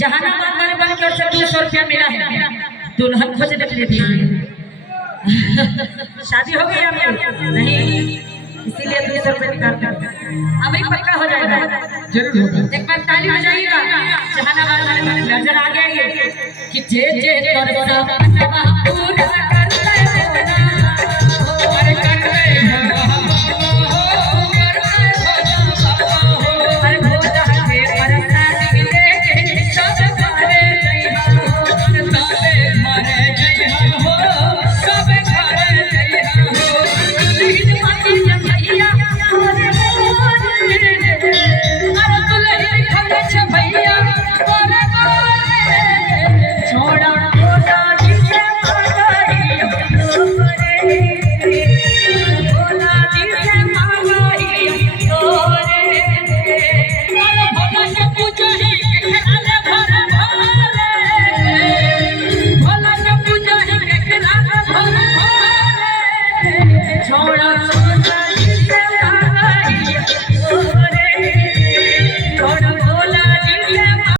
जहानाबाद वाले बन के से 200 रुपया मिला है दुल्हन खोजने के लिए शादी हो गई आपकी नहीं इसीलिए 200 रुपये निकालते हैं अभी पक्का हो जाएगा जरूर होगा। एक बार ताली बजाइएगा जहानाबाद वाले नजर आ गया ये कि जे जे कर पूरा